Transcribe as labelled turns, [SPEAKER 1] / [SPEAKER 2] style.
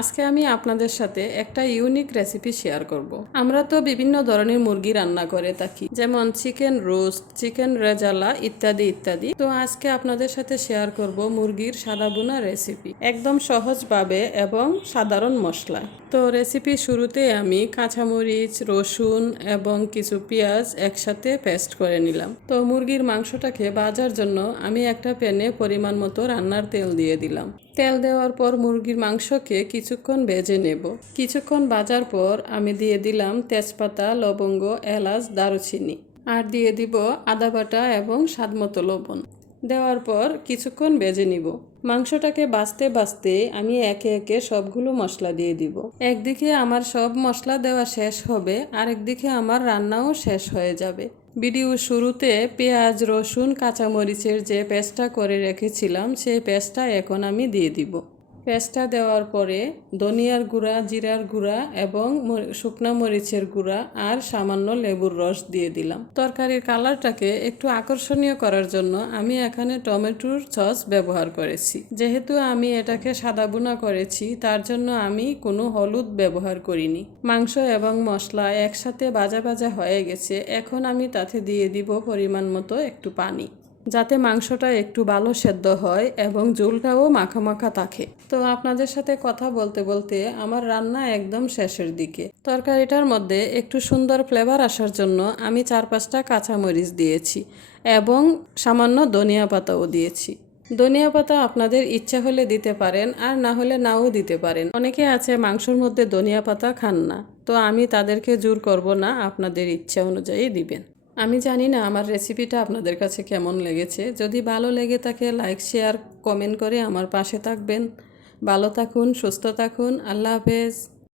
[SPEAKER 1] আজকে আমি আপনাদের সাথে একটা ইউনিক রেসিপি শেয়ার করব। আমরা তো বিভিন্ন ধরনের মুরগি রান্না করে থাকি, যেমন চিকেন রোস্ট চিকেন রেজালা ইত্যাদি ইত্যাদি। তো আজকে আপনাদের সাথে শেয়ার করব মুরগির সাদা বোনা রেসিপি একদম সহজভাবে এবং সাধারণ মশলা। তো রেসিপি শুরুতে আমি কাঁচামরিচ, রসুন এবং কিছু পেঁয়াজ একসাথে পেস্ট করে নিলাম। তো মুরগির মাংসটাকে ভাজার জন্য আমি একটা প্যানে পরিমাণ মতো রান্নার তেল দিয়ে দিলাম। তেল দেওয়ার পর মুরগির মাংসকে কিছুক্ষণ ভেজে নেব। কিছুক্ষণ ভাজার পর আমি দিয়ে দিলাম তেজপাতা, লবঙ্গ, এলাচ, দারুচিনি আর দিয়ে দিব আদা বাটা এবং স্বাদমতো লবণ। দেওয়ার পর কিছুক্ষণ ভেজে নিব। মাংসটাকে বাঁচতে বাঁচতে আমি একে একে সবগুলো মশলা দিয়ে দিব। একদিকে আমার সব মশলা দেওয়া শেষ হবে, আরেকদিকে আমার রান্নাও শেষ হয়ে যাবে। ভিডিও শুরুতে পেঁয়াজ, রসুন, কাঁচামরিচের যে পেস্টটা করে রেখেছিলাম, সেই পেস্টটা এখন আমি দিয়ে দিব। পেস্টটা দেওয়ার পরে ধনিয়ার গুঁড়া, জিরার গুঁড়া এবং শুকনা মরিচের গুঁড়া আর সামান্য লেবুর রস দিয়ে দিলাম। তরকারির কালারটাকে একটু আকর্ষণীয় করার জন্য আমি এখানে টমেটোর সস ব্যবহার করেছি। যেহেতু আমি এটাকে সাদা বুনা করেছি, তার জন্য আমি কোনো হলুদ ব্যবহার করিনি। মাংস এবং মশলা একসাথে বাজা ভাজা হয়ে গেছে, এখন আমি তাতে দিয়ে দিব পরিমাণ মতো একটু পানি। যাতে মাংসটা একটু ভালো সেদ্ধ হয় এবং ঝোলটাও মাখা থাকে। তো আপনাদের সাথে কথা বলতে বলতে আমার রান্না একদম শেষের দিকে। তরকারিটার মধ্যে একটু সুন্দর ফ্লেভার আসার জন্য আমি চার পাঁচটা কাঁচামরিচ দিয়েছি এবং সামান্য ধনিয়া পাতাও দিয়েছি। ধনিয়া পাতা আপনাদের ইচ্ছা হলে দিতে পারেন, আর না হলে নাও দিতে পারেন। অনেকে আছে মাংসর মধ্যে ধনিয়া পাতা খান না, তো আমি তাদেরকে জোর করব না, আপনাদের ইচ্ছা অনুযায়ী দিবেন। আমি জানি না আমার রেসিপিটা আপনাদের কাছে কেমন লেগেছে। যদি ভালো লেগে থাকে লাইক শেয়ার কমেন্ট করে আমার পাশে থাকবেন। ভালো থাকুন, সুস্থ থাকুন। আল্লাহ হাফেজ।